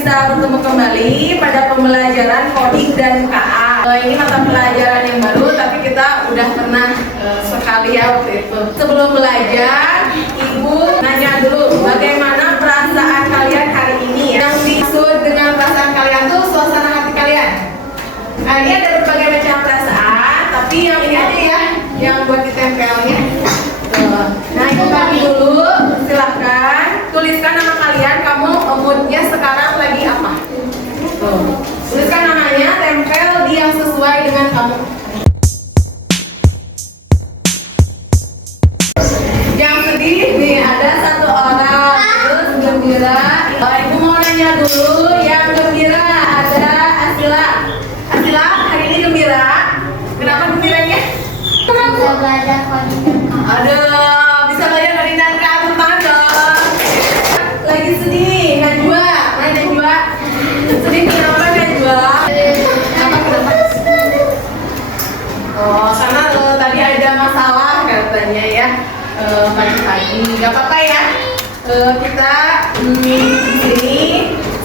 bisa bertemu kembali pada pembelajaran coding dan KA. Ini mata pelajaran yang baru, tapi kita udah pernah sekali ya waktu itu. Sebelum belajar, Ibu nanya dulu bagaimana perasaan kalian hari ini ya. Yang dimaksud dengan perasaan kalian tuh suasana hati kalian. Nah, ini ada berbagai macam perasaan, tapi yang ini aja ya, yang buat ditempelnya. Nah, Ibu bagi dulu, silahkan tuliskan nama kalian. Kamu moodnya sekarang lagi apa? Tuliskan namanya, tempel di yang sesuai dengan kamu. Yang sedih nih ada satu orang, terus gembira. Ibu mau nanya dulu, yang gembira ada Asila. Asila hari ini gembira. Kenapa gembiranya? Bisa belajar coding. Aduh, bisa belajar dari Nandra, tepuk tangan dong. Lagi sedih, Najwa. Mana Najwa? Sedih kenapa Najwa? Kenapa? Oh, karena tadi ada masalah katanya ya. Pagi-pagi, nggak apa-apa ya. Kita di sini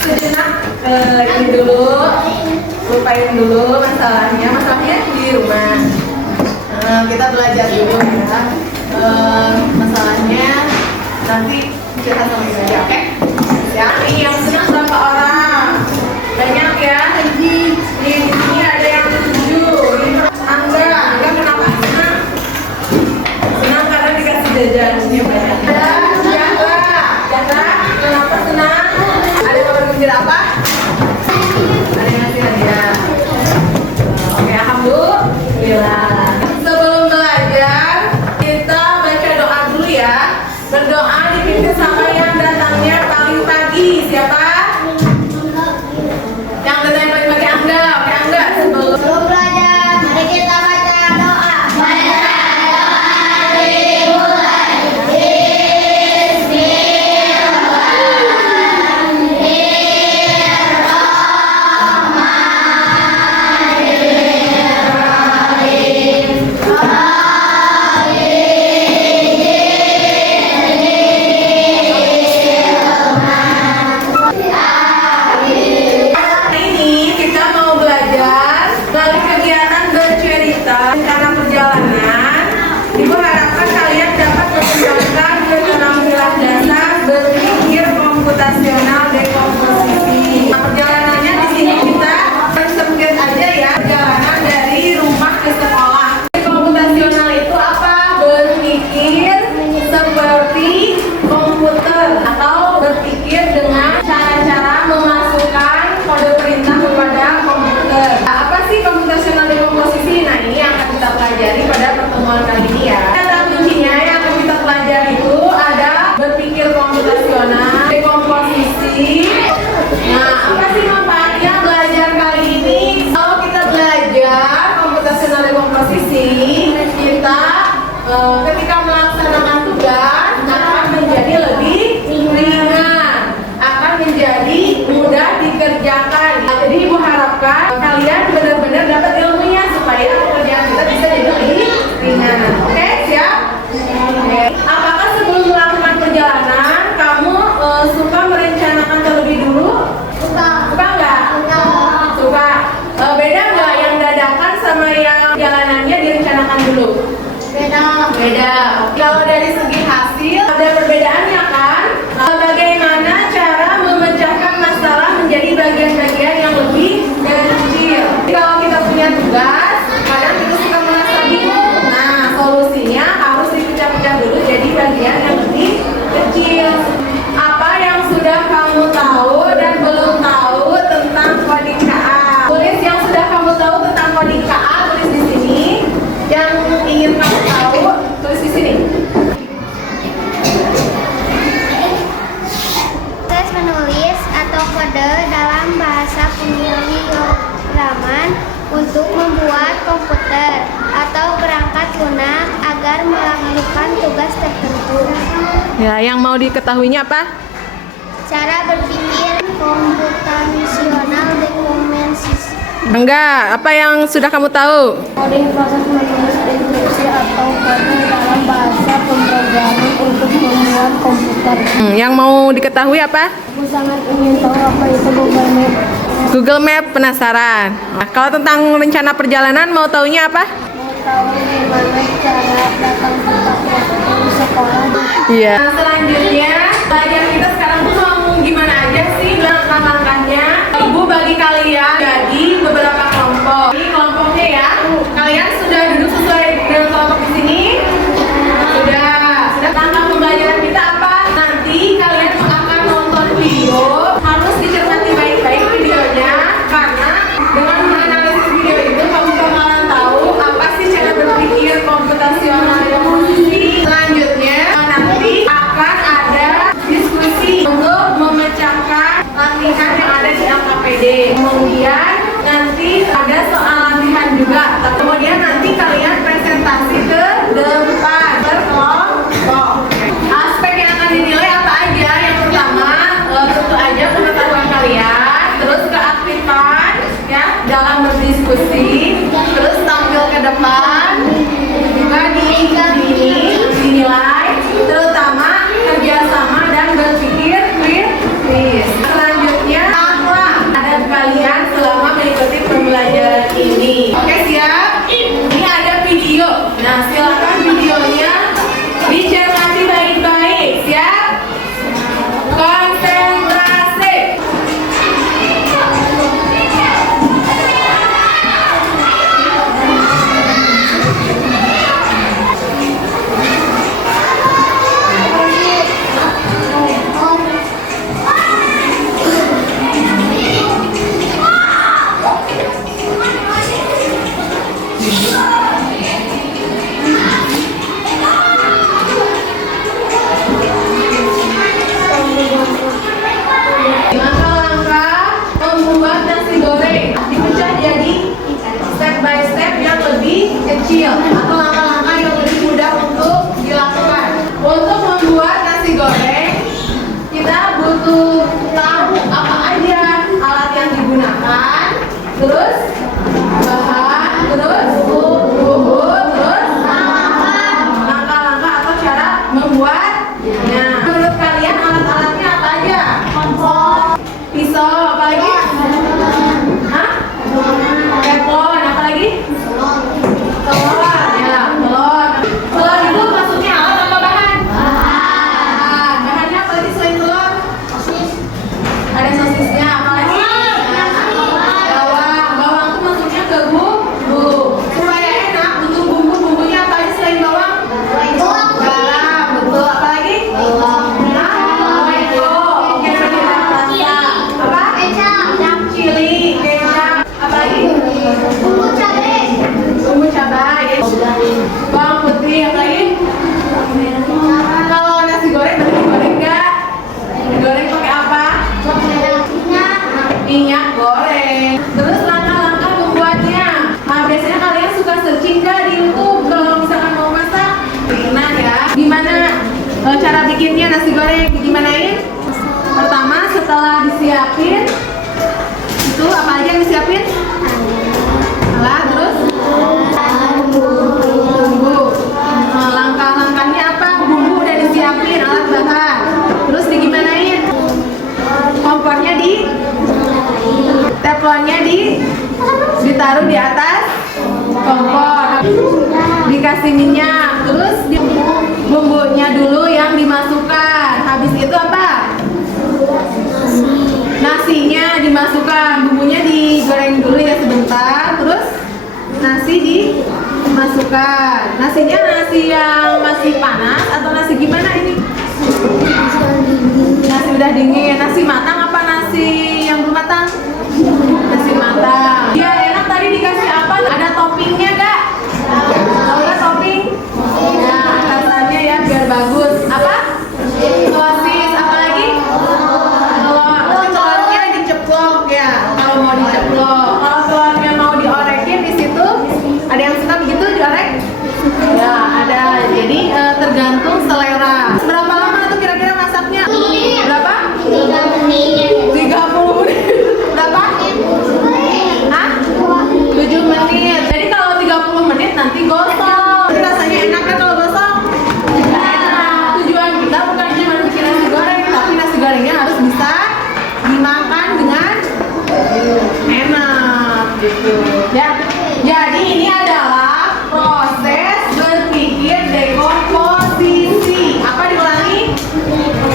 sejenak lagi dulu, lupain dulu masalahnya di rumah. Kita belajar dulu ya. Masalahnya nanti kita sama aja, oke? Ya, ini yang senang berapa orang? Banyak ya. Di sini ada yang 7. Ini Angga kenapa senang? Senang karena dikasih jajannya banyak. Ada Jatra, kenapa senang? Ada kabar gembira apa? Ada yang ngasih hadiah. Oke, alhamdulillah. Sebelum belajar, kita baca doa dulu ya. Berdoa dipimpin sama yang datangnya paling pagi. Siapa? Yang datangnya paling pagi Angga. Oke, Angga. Sebelum belajar, mari kita baca doa. Pelajari pada pertemuan kali ini ya. Kata kuncinya yang akan kita pelajari itu ada berpikir komputasional, dekomposisi. Nah, apa sih manfaatnya belajar kali ini? Kalau kita belajar komputasional dekomposisi, kita ketika melaksanakan tugas akan menjadi lebih ringan, akan menjadi mudah dikerjakan. Nah, jadi Ibu harapkan kalian benar-benar dapat ilmunya supaya pekerjaan kita bisa jadi lebih ringan. Oke, siap? Oke. Apakah sebelum melakukan perjalanan kamu suka merencanakan terlebih dulu? Suka nggak? Suka. Beda nggak yang dadakan sama yang jalanannya direncanakan dulu? Beda. Kalau dari segi hasil ada perbedaannya kan? Bagaimana cara memecahkan masalah menjadi bagian-bagian yang lebih kecil? Kalau kita punya tugas, kadang kita suka merasa bingung. Nah, solusinya harus dipecah-pecah dulu jadi bagian yang lebih kecil. Apa yang sudah kamu tahu dan belum tahu tentang coding KA? Tulis yang sudah kamu tahu tentang coding KA, tulis di sini. Yang ingin kamu tahu, tulis di sini. Tes menulis atau kode dalam bahasa pemrograman untuk membuat komputer atau perangkat lunak agar melakukan tugas tertentu. Ya, yang mau diketahuinya apa? Cara berpikir komputasional dekomposisi. Enggak, apa yang sudah kamu tahu? Coding proses menulis instruksi atau kode dalam bahasa pemrograman untuk membuat komputer komputer. Yang mau diketahui apa? Aku sangat ingin tahu apa itu Google Map. Google Map penasaran. Nah, kalau tentang rencana perjalanan mau taunya apa? Mau tahu gimana cara datang tempat waktu sekolah. Iya. Nah, selanjutnya pelajar kita sekarang tuh mau gimana aja sih langkah-langkahnya? Ibu bagi kalian jadi beberapa kelompok. Ini kelompoknya ya. Kalian sudah duduk sesuai dengan kelompok di sini? Sudah. Langkah pembelajaran kita apa? Nanti kalian akan nonton video. Harus dicermati baik-baik videonya karena dengan menganalisis video itu kamu bakalan tahu apa sih cara berpikir komputasional yang positif. Selanjutnya nanti akan ada diskusi untuk memecahkan latihan yang ada di LKPD. Kemudian nanti ada soal latihan juga. Kemudian nanti kalian presentasi ke depan berkelompok. Aspek yang akan dinilai apa aja? Yang pertama tentu aja pengetahuan kalian, terus keaktifan ya dalam berdiskusi, terus tampil ke depan, juga dinilai, terutama kerjasama dan berpikir kritis. Selanjutnya akhlak ada kalian selama mengikuti pembelajaran ini. Oke siap? Ini ada video. Nah silakan videonya dicermati baik-baik. Siap? Konsentrasi. Langkah-langkah membuat nasi goreng dipecah jadi step by step yang lebih kecil atau langkah-langkah yang lebih mudah untuk dilakukan. Untuk membuat nasi goreng kita butuh tahu apa aja alat yang digunakan, terus bahan, terus bumbu, terus langkah-langkah atau cara membuatnya. Menurut kalian alat-alatnya apa aja? Pisau, apa lagi? Hah? Teflon, apa lagi? Telur, ya, telur. Telur itu maksudnya alat apa bahan? Bahan. Bahannya apa lagi selain telur? Ada sosisnya, apa lagi? Bawang. Bawang itu maksudnya ke bumbu. Supaya enak, butuh bumbu-bumbunya apa aja selain bawang? Garam, betul. Apa lagi? Chili, kecap, apa lagi? Bumbu cabai, bawang putih, apa lagi? Kalau nasi goreng berarti digoreng nggak? Digoreng pakai apa? Minyak goreng. Terus langkah-langkah membuatnya. Nah, biasanya kalian suka searching nggak di YouTube kalau misalkan mau masak? Nah ya, gimana cara bikinnya nasi goreng? Gimanain? Pertama setelah disiapin itu apa aja yang disiapin? Alat, terus bumbu. Nah, langkah-langkahnya apa? Bumbu udah disiapin, alat bahan. Terus digimanain? Kompornya teflonnya ditaruh di atas kompor. Dikasih minyak, terus bumbunya dulu yang dimasukkan. Habis itu apa? Nasinya dimasukkan, bumbunya digoreng dulu ya sebentar, terus nasi dimasukkan. Nasinya nasi yang masih panas atau nasi gimana ini? Nasi udah dingin. Nasi matang apa nasi yang belum matang? Nasi matang. Iya enak. Tadi dikasih apa? Ada toppingnya gak? Ada topping? Ya rasanya ya biar bagus. Apa? Sosis. Apa lagi? Telurnya diceplok ya. Kalau mau diceplok. Kalau telurnya mau diorekin di situ, ada yang suka begitu diorek? Ya ada. Jadi tergantung selera. Berapa lama tuh kira-kira masaknya? Berapa? 3 menit. Jadi ini adalah proses berpikir dekomposisi. Apa diulangi?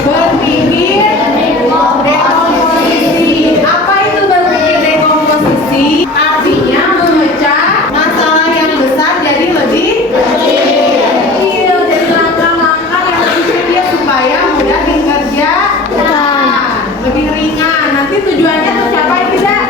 Berpikir dekomposisi. Apa itu berpikir dekomposisi? Artinya memecah masalah yang besar jadi lebih kecil. Jadi langkah-langkah yang lebih kecil supaya mudah dikerjakan, lebih ringan. Nanti tujuannya tercapai tidak?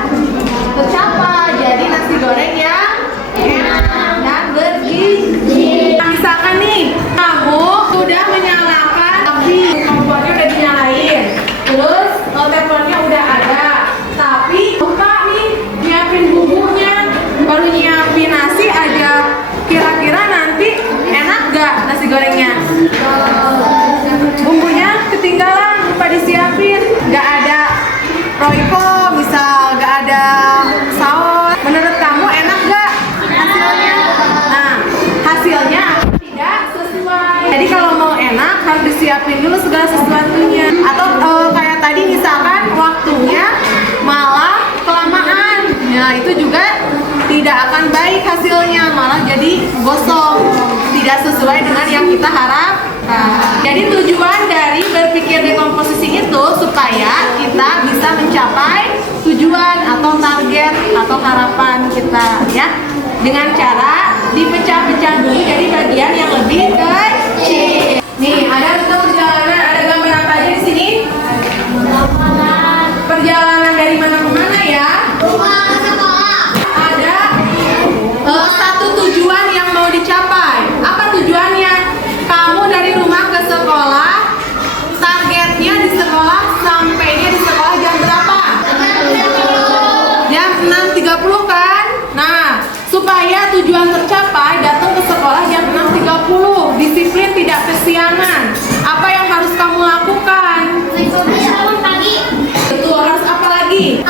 Tercapai. Jadi nasi goreng yang enak dan bergizi. Misalkan nih, kamu sudah menyalakan api, kompornya udah dinyalain, terus teflonnya udah ada, tapi lupa nih nyiapin bumbunya, baru nyiapin nasi aja. Kira-kira nanti enak gak nasi gorengnya? Bumbunya ketinggalan, lupa disiapin, gak ada Royco misal, gak ada saus. Menurut kamu enak gak hasilnya? Nah, hasilnya tidak sesuai. Jadi kalau mau enak harus disiapin dulu segala sesuatunya. Atau kayak tadi misalkan waktunya malah kelamaan, ya itu juga tidak akan baik hasilnya, malah jadi gosong, tidak sesuai dengan yang kita harapkan. Jadi tujuan dari berpikir dekomposisi itu supaya kita bisa mencapai tujuan atau target atau harapan kita, ya, dengan cara dipecah-pecah dulu jadi bagian yang lebih kecil. Nih, ada rute perjalanan, ada gambar apa aja di sini? Perjalanan dari mana ke mana ya? Ada satu tujuan yang mau dicapai. Apa tujuannya? Kamu dari rumah ke sekolah, targetnya di sekolah, sampainya di sekolah jam berapa? Jam 6.30 kan? Nah, supaya tujuan tercapai, datang ke sekolah jam 6.30. Disiplin, tidak kesiangan. Apa yang harus kamu lakukan? Betul, harus apa lagi?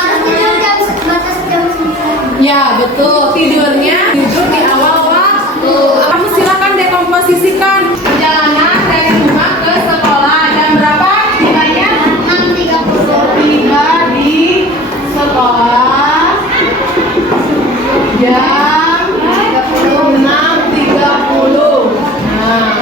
Ya, betul. Tidurnya tidur di awal waktu. Kamu silakan dekomposisikan perjalanan dari rumah ke sekolah. Jam berapa? Tibanya? 6.30. Tiba di sekolah jam 6.30. Nah,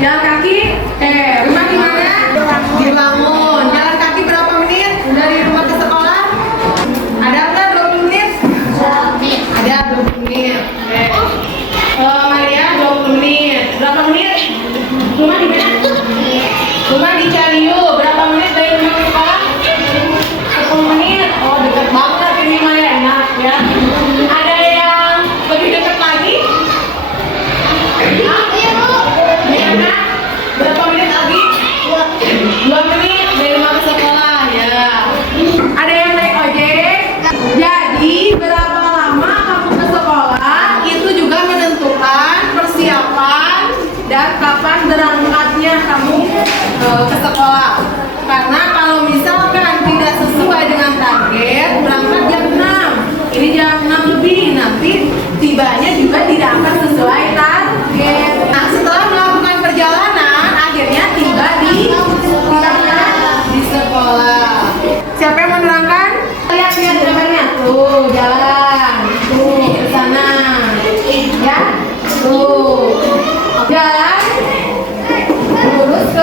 Jalan kaki, rumah di mana? Di Bangun. Jalan kaki berapa menit dari rumah ke sekolah? Ada nggak 20 menit? Ada 20 menit. Maria 20 menit. Berapa menit? Rumah di mana? Rumah di Cariu. Berapa menit dari rumah ke sekolah? 10 menit. Oh, dekat banget ini Maria, enak ya. Ada yang lebih dekat lagi? Enak. Berapa menit lagi? 2 menit dari rumah ke sekolah ya. Ada yang naik ojek? Jadi berapa lama kamu ke sekolah itu juga menentukan persiapan dan kapan berangkatnya kamu ke sekolah. Karena kalau misalkan tidak sesuai dengan target, berangkat jam 6. Ini jam 6 lebih, nanti tibanya juga tidak akan sesuai target. Nah, setelah melakukan perjalanan, akhirnya tiba di sekolah. Siapa yang menerangkan? Lihat gambarnya. Tuh, jalan. Tuh, ke sana. Ya. Tuh. Jalan. Lurus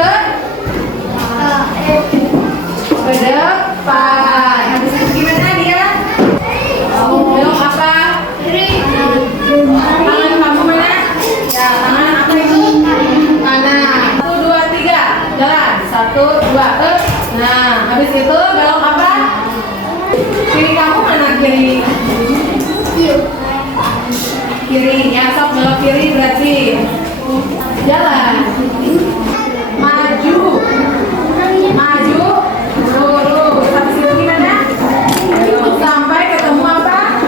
ke depan. Habis itu gimana dia? Belok apa? Tangan kamu mana? Ya, tangan apa itu? Kanan. 1, 2, 3. Jalan. 1, 2, Nah, habis itu belok apa? Kiri kamu mana kiri? Kiri. Ya, sok belok kiri berarti. Jalan. Maju. Maju. Lurus. Habis itu gimana? Sampai ketemu apa?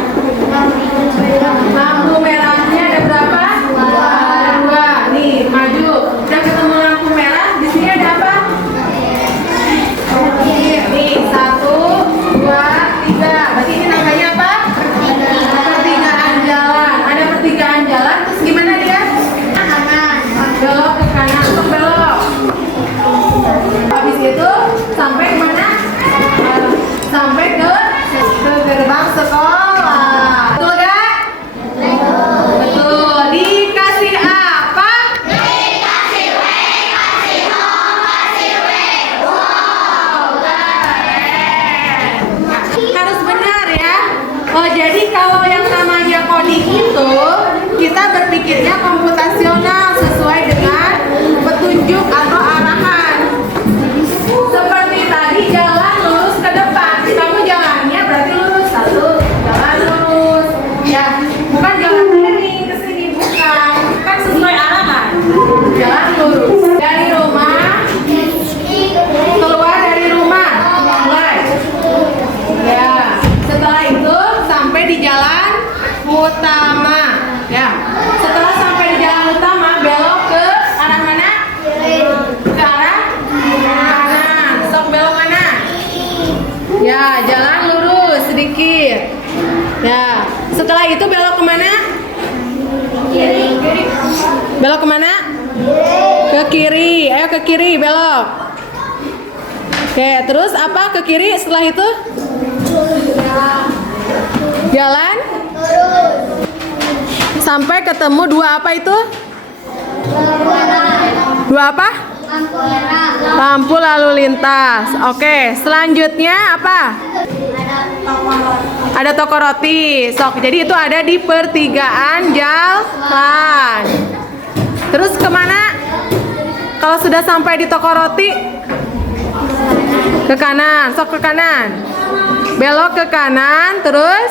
Lampu merahnya ada berapa? 2. Nih, maju. Udah ketemu lampu merah, di sini ada apa? Nih, 1, 2, 3. Berarti ini namanya apa? Pertigaan jalan. Ada pertigaan jalan, terus gimana dia? Kanan. Belok ke kanan, untuk belok. Habis itu sampai kemana? Sampai ke gerbang sekolah. Betul gak? Betul. Dikasih apa? Dikasih W, kasih O, kasih W. Wow, keren. Harus benar ya. Oh, jadi kalau yang namanya coding itu kita berpikirnya komputasional sesuai dengan petunjuk atau arahan. Seperti tadi jalan lurus ke depan. Kamu jalannya berarti lurus. 1, jalan lurus. Ya, bukan jalan miring ke sini, bukan. Kan sesuai arahan. Jalan lurus. Dari rumah keluar dari rumah. Mulai. Ya. Setelah itu sampai di jalan utama. Ya. Setelah sampai di jalan utama belok ke arah mana? Ke arah kanan. Sok belok mana? Ya, jalan lurus sedikit. Ya. Setelah itu belok kemana? Kiri. Belok kemana? Ke kiri. Ayo ke kiri, belok. Oke, terus apa ke kiri setelah itu? Jalan? Sampai ketemu 2 apa itu? 2 apa? Lampu lalu lintas. Oke, selanjutnya apa? Ada toko roti. Sok, jadi itu ada di pertigaan jalan. Terus kemana? Kalau sudah sampai di toko roti? Ke kanan, sok ke kanan. Belok ke kanan, terus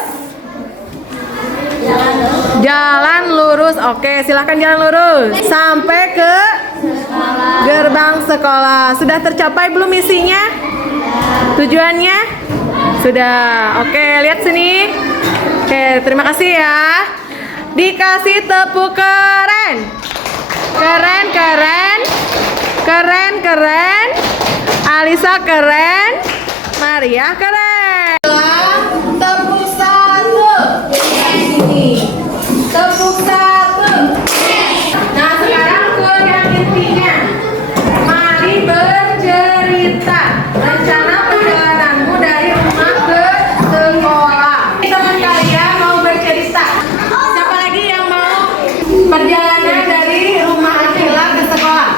jalan lurus. Oke, silahkan jalan lurus sampai ke gerbang sekolah. Sudah tercapai belum misinya? Tujuannya? Sudah. Oke, lihat sini. Oke, terima kasih ya. Dikasih tepuk keren. Keren, keren. Keren, keren. Alisa keren. Maria keren. Tepuk 1. Ini. Tepuk 1. Nah, sekarang ke yang intinya. Mari bercerita rencana perjalananmu dari rumah ke sekolah. Teman kalian mau bercerita? Siapa lagi yang mau perjalanan dari rumah Akila ke sekolah?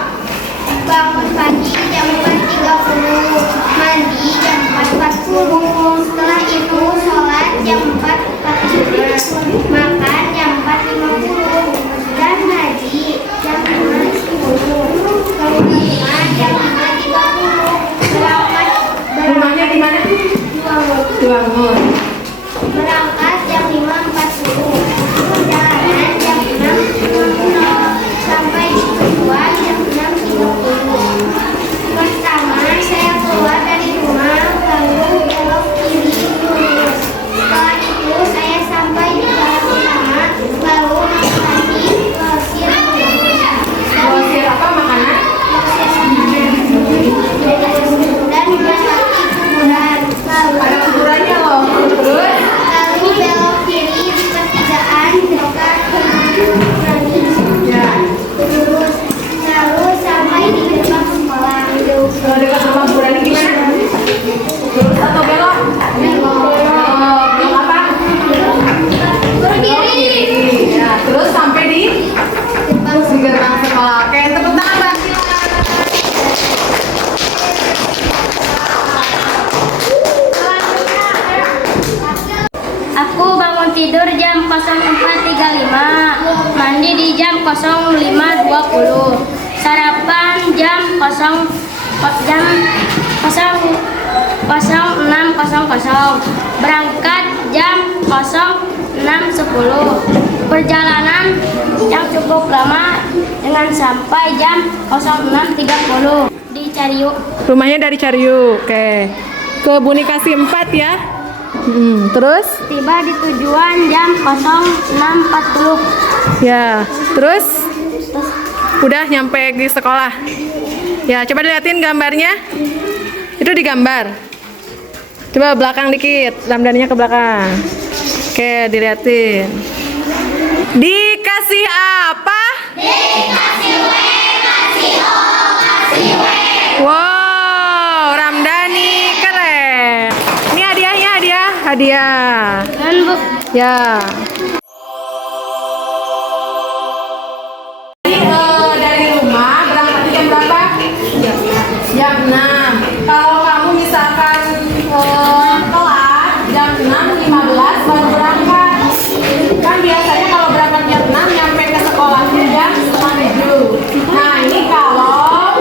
jam 05.20. Sarapan jam 06.00. Berangkat jam 06.10. Perjalanan yang cukup lama dengan sampai jam 06.30 di Cariuk. Rumahnya dari Cariuk. Oke. Ke Bunikasi 4 ya. Terus? Tiba di tujuan jam 06.40. Ya. Terus? Udah nyampe di sekolah. Ya, coba dilihatin gambarnya. Itu digambar. Coba belakang dikit, ramdannya ke belakang. Oke, dilihatin. Dikasih apa? Dikasih W, kasih O, kasih W. Wow, Ramdhani keren. Ini hadiahnya, hadiah. Bu. Ya. Dari rumah berangkat jam berapa? Jam 6. Kalau kamu misalkan telat jam 6.15 baru berangkat. Kan biasanya kalau berangkat jam 6 nyampe ke sekolahnya jam 6.30. Nah, ini kalau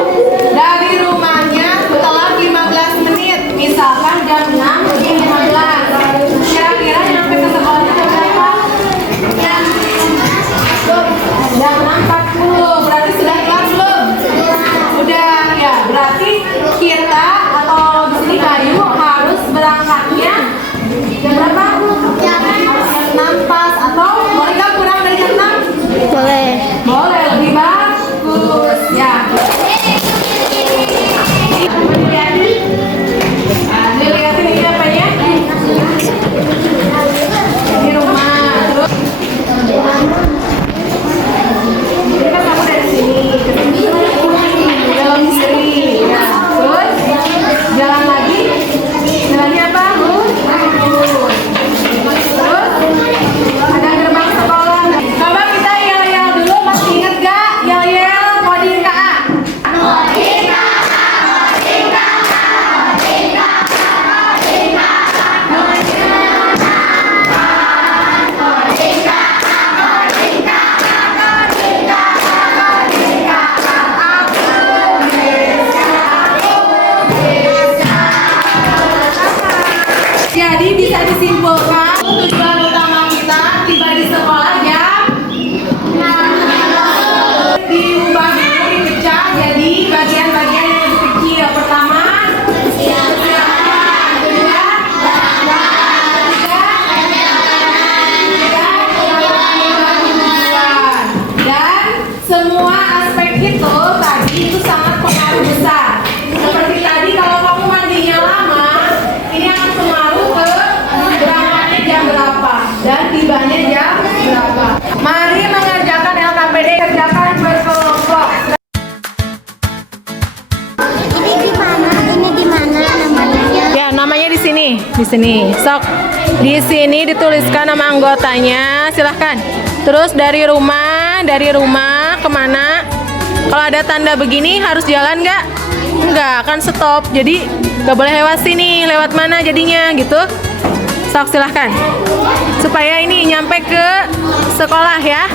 dari rumahnya telat 15 menit, misalkan jam 6.15. Kira-kira nyampe ke sekolahnya jam berapa? Jam 6.40. Berarti sudah telat belum? Udah ya. Berarti kita atau di sini Bayu harus berangkatnya jam berapa? Jam 6 pas, atau boleh nggak kurang dari jam 6? Boleh. Boleh, lebih bagus ya. Dilihatin ini apanya? Di rumah. Terus ini kan kamu dari sini ke sini dalam misteri ya. Terus jalan lagi. Jalannya apa? Terus ada gerbang sekolah. Coba kita yel-yel dulu, masih inget gak? Yel-yel Modin KA. Jadi bisa disimpulkan tujuan utama kita tiba di sekolah jam diubah dulu, dipecah jadi bagian-bagian yang lebih kecil. Pertama, dan semua aspek itu tadi itu sangat pengaruh besar. Seperti tadi kalau kamu mandinya lama, ini akan pengaruh ke berangkatnya jam berapa dan tibanya jam berapa. Mari mengerjakan LKPD, kerjakan berkelompok. Ini di mana? Ini di mana namanya? Ya, namanya di sini. Di sini. Sok. Di sini dituliskan nama anggotanya. Silahkan. Terus dari rumah kemana? Kalau ada tanda begini harus jalan nggak? Nggak, akan stop. Jadi nggak boleh lewat sini. Lewat mana jadinya gitu? Sok, silahkan. Supaya ini nyampe ke sekolah ya.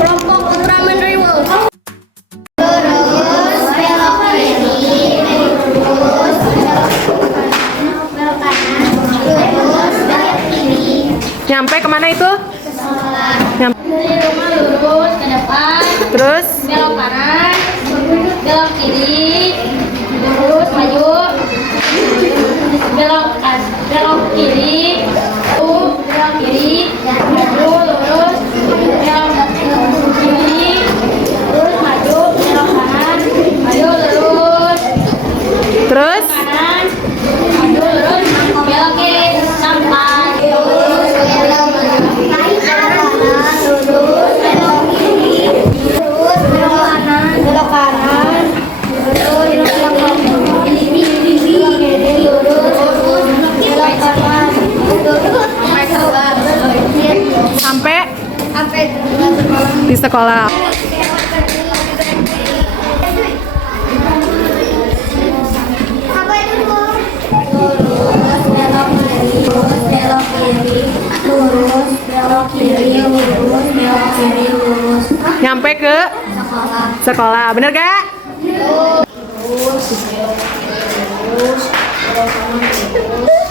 Kelompok Ultraman Riwo. Terus belok kiri. Terus belok kanan. Terus belok kiri. Nyampe kemana itu? Nyampe. Dari rumah lurus ke depan. Terus Belok kanan. Belok kiri. Lurus maju. Belok kiri. Belok kiri. Maju lurus. Belok kiri. Terus maju. Belok kanan. Maju lurus. terus Kanan. Maju lurus. Belok kiri. Sampai. Lurus. Belok kanan. Lurus. Belok kiri. Terus belok kanan. Belok kanan. Terus di sekolah. Apa itu, Bu? Lurus, belok kiri, lurus, belok kiri, lurus, belok kiri, lurus, belok kiri, lurus. Nyampe ke Sekolah. sekolah, bener gak? Lurus, belok kiri, lurus, belok kanan, lurus.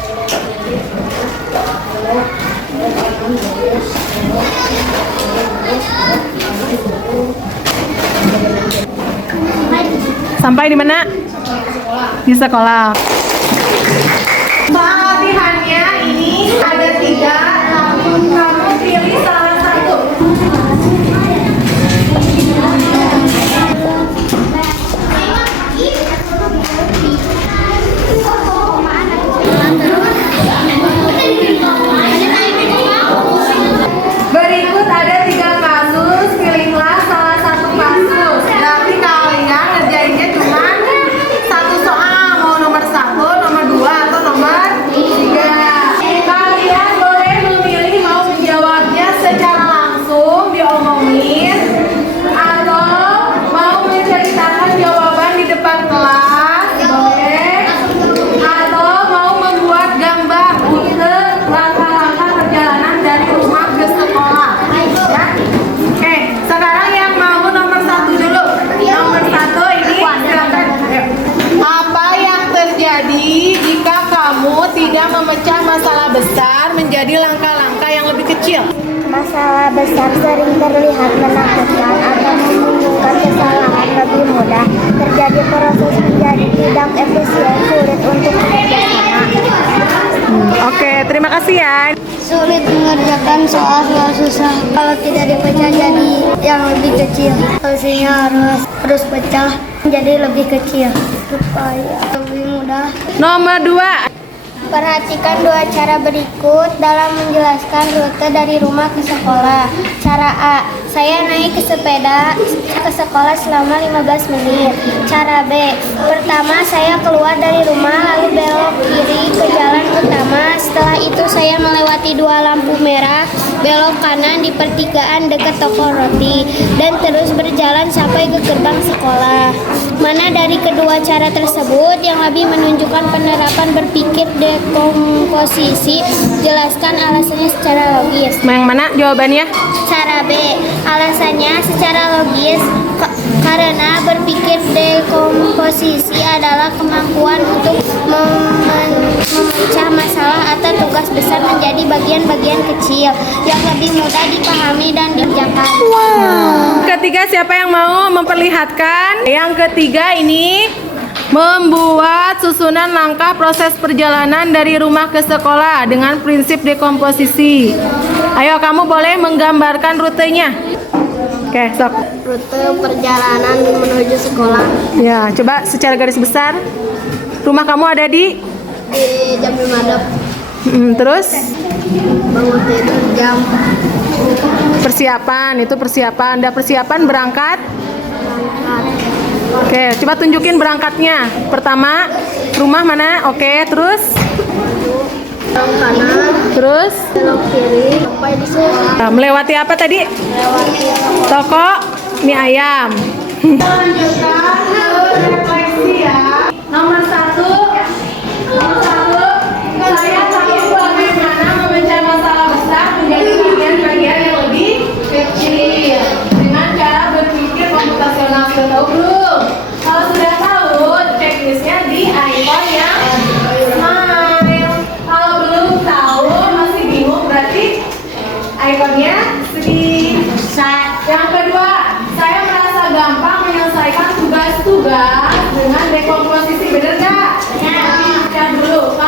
Sampai di mana? Di sekolah. Latihannya ini ada 3, namun kamu pilih salah satu. Berikut ada 3 kasus, pilihlah salah satu kasus. Tapi kalian ngerjainnya cuma satu soal, mau nomor 1, nomor 2, atau nomor 3. Kalian boleh memilih mau menjawabnya secara langsung diomongin, atau mau menceritakan jawaban di depan kelas, boleh, atau mau membuat gambar untuk langkah-langkah perjalanan dari rumah ke sekolah. Ya. Oke, sekarang yang mau nomor 1 dulu. Nomor 1 ini silakan. Ayo. Apa yang terjadi jika kamu tidak memecah masalah besar menjadi langkah-langkah yang lebih kecil? Masalah besar sering terlihat menakutkan atau menimbulkan kesalahan lebih mudah. Terjadi proses menjadi tidak efisien, sulit untuk bekerja sama. Oke, terima kasih ya. Sulit mengerjakan soal susah kalau tidak dipecah jadi yang lebih kecil. Solusinya harus pecah menjadi lebih kecil supaya lebih mudah. Nomor 2. Perhatikan 2 cara berikut dalam menjelaskan rute dari rumah ke sekolah. Cara A, saya naik ke sepeda ke sekolah selama 15 menit. Cara B, pertama saya keluar dari rumah lalu belok kiri ke jalan utama. Setelah itu saya melewati 2 lampu merah, belok kanan di pertigaan dekat toko roti, dan terus berjalan sampai ke gerbang sekolah. Mana dari kedua cara tersebut yang lebih menunjukkan penerapan berpikir dekomposisi? Jelaskan alasannya secara logis. Yang mana jawabannya? Cara B, alasannya secara logis karena berpikir dekomposisi adalah kemampuan untuk memecah masalah atau tugas besar menjadi bagian-bagian kecil yang lebih mudah dipahami dan dikerjakan. Ketiga, siapa yang mau memperlihatkan? Yang ketiga ini membuat susunan langkah proses perjalanan dari rumah ke sekolah dengan prinsip dekomposisi. Ayo, kamu boleh menggambarkan rutenya. Oke, sok. Rute perjalanan menuju sekolah Ya, coba secara garis besar. Rumah kamu ada di jam 5 terus bangun tidur jam persiapan, itu persiapan. Ada persiapan berangkat. Oke, coba tunjukin berangkatnya. Pertama, rumah mana? Oke, terus belok kanan, terus belok kiri, sampai di sekolah. Nah, melewati apa tadi? Lewati Toko mie ayam. Lanjutkan ke refleksi ya. Nomor 1, saya tahu bagaimana memecah masalah besar menjadi bagian-bagian yang lebih kecil dengan cara berpikir komputasional. Sudah tahu belum? Kalau sudah tahu, checklistnya di icon yang smile. Kalau belum tahu, masih bingung, berarti ikonnya sedih. Yang kedua, saya merasa gampang menyelesaikan tugas-tugas dengan dekomposisi, bener nggak? Ya. Baca dulu.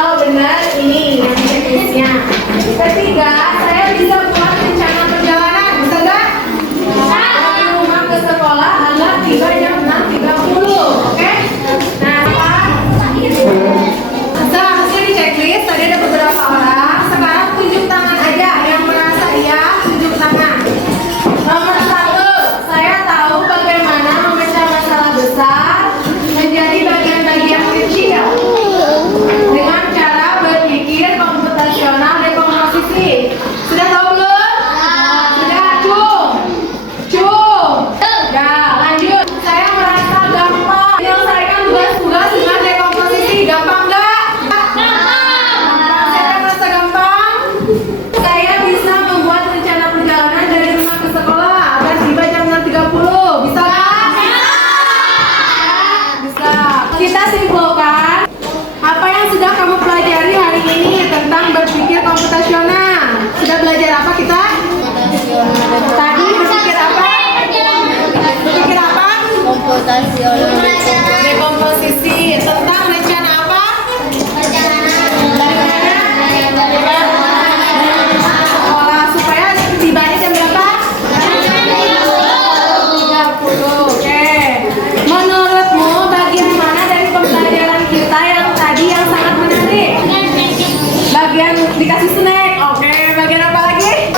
dikasih snack. Oke, bagian apa lagi?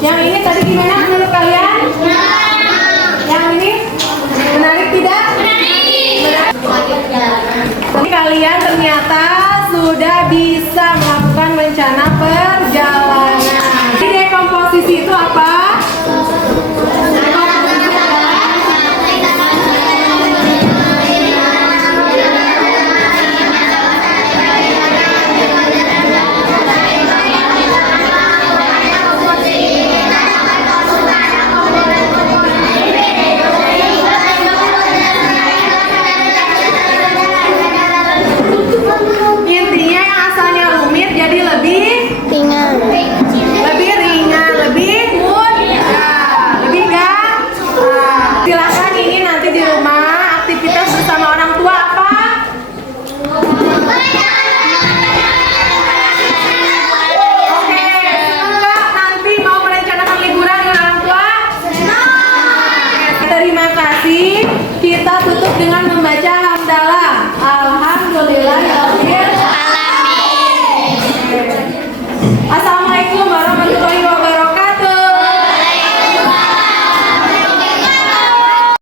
Yang ini tadi gimana menurut kalian? Yang ini menarik tidak? Jadi kalian ternyata sudah bisa melakukan rencana perjalanan. Jadi dekomposisi itu apa? Intinya yang asalnya rumit jadi lebih Ringan. ringan, lebih mudah, lebih gampang. Silakan ini nanti di rumah aktivitas bersama orang tua apa? Oke, enggak nanti mau merencanakan liburan dengan orang tua? Oke, terima kasih. Kita tutup dengan